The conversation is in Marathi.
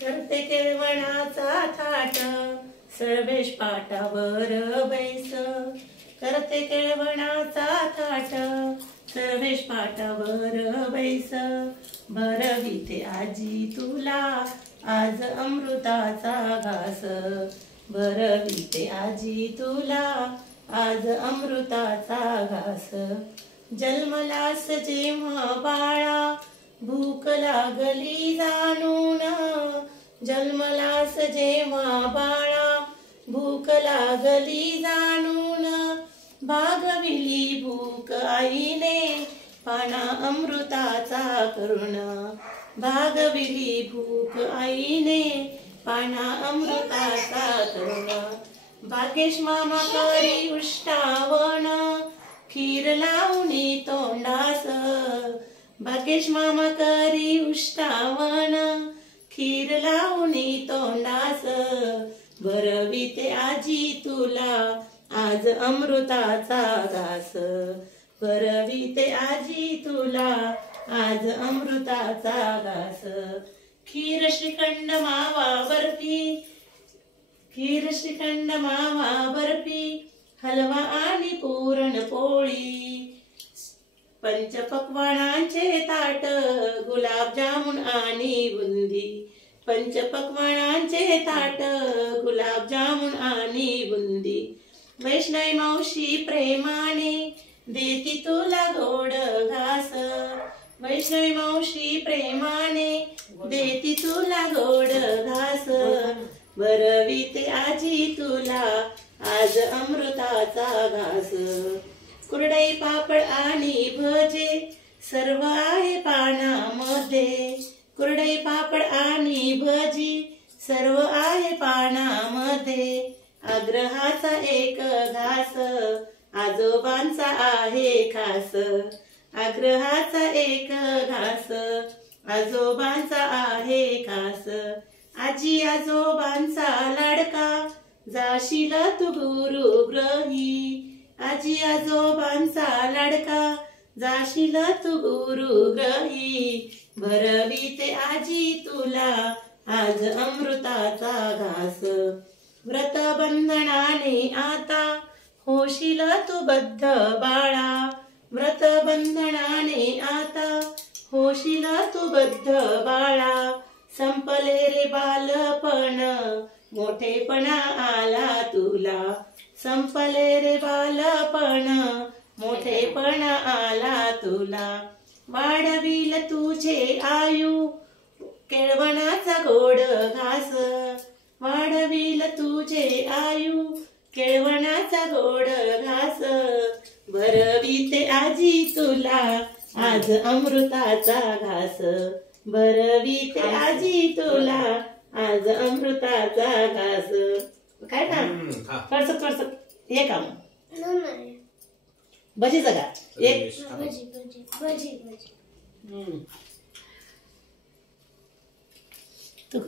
करते केळवणाचा थाट सर्वेश पाटावर बैस. करते केळवणाचा थाट सर्वेश पाटावर बैस. भरविते आजी तुला आज अमृताचा घास. भरविते आजी तुला आज अमृताचा घास. जन्मलास जेव्हा बाळा भूक लागली जाणून. जन्मलास जेव्हा बाळा भूक लागली जाणून. भागविली भूक आईने पाना अमृताचा करुण. भागविली भूक आईने पाना अमृताचा करुण. भाग्येश मामा करी उष्टावण खीर लावणी तोंडास. भाग्येश मामा करी उष्टावण खीर लावणी तोंडास. भरविते आजी तुला आज अमृताचा घास. भरविते आजी तुला आज अमृताचा घास. खीर श्रीखंड मावा बर्फी. खीर श्रीखंड मावा बर्फी हलवा आणि पुरणपोळी. पंचपक्वानांचे ताट गुलाबजामुन आणि बुंदी. पंचपक्वानांचे ताट गुलाबजामुन आणि बुंदी. वैष्णवी मावशी प्रेमाने देती तुला गोड घास. वैष्णवी मावशी प्रेमाने देती तुला गोड घास. भरविते आजी तुला आज अमृताचा घास. कुरडई पापड आणि भजे सर्व आहे पानामध्ये. कुरडई पापड आणि भजी सर्व आहे पानामध्ये. आग्रहाचा एक घास आजोबांचा आहे खास. आग्रहाचा एक घास आजोबांचा आहे खास. आजी आजोबांचा लाडका जाशील तू गुरुग्रही. आजी आजोबांचा लाडका जाशील तू गुरुग्रही. भरविते आजी तुला आज अमृताचा घास. व्रतबंधनाने आता होशील तू बद्ध बाळा. व्रतबंधनाने आता होशील तू बद्ध बाळा. संपले रे बालपण मोठेपणा आला तुला. संपले रे बालपण मोठेपणा आला तुला. वाढविल तुझे आयु केळवणाचा गोड घास. वाढविल तुझे आयु केळवणाचा गोड घास. भरविते आजी तुला आज अमृताचा घास. भरविते आजी तुला आज अमृताचा घास. काय काम फरसक फरसक हे काम भजीचं का एक तू